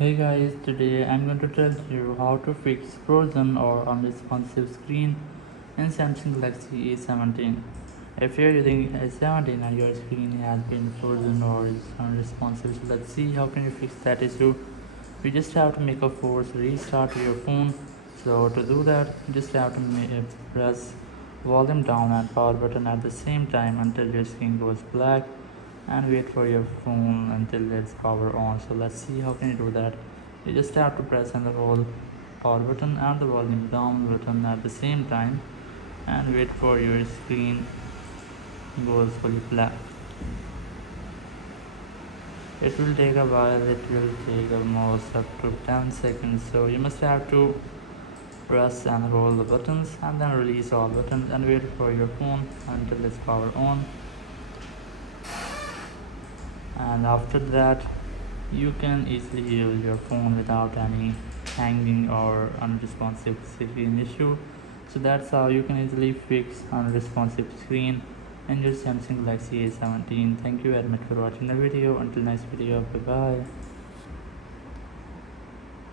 Hey guys, today I'm going to tell you how to fix frozen or unresponsive screen in Samsung Galaxy A17. If you're using A17 and your screen has been frozen or is unresponsive, so let's see how can you fix that issue. You just have to make a force restart your phone. So to do that, you just have to press volume down and power button at the same time until your screen goes black, and wait for your phone until it's power on. So let's see how can you do that. You just have to press and hold power button and the volume down button at the same time and wait for your screen goes fully black. It will take a while, it will take almost up to 10 seconds, so you must have to press and hold the buttons and then release all buttons and wait for your phone until it's power on. And after that, you can easily use your phone without any hanging or unresponsive screen issue. So that's how you can easily fix unresponsive screen in your Samsung Galaxy A17. Thank you very much for watching the video. Until next video, bye bye.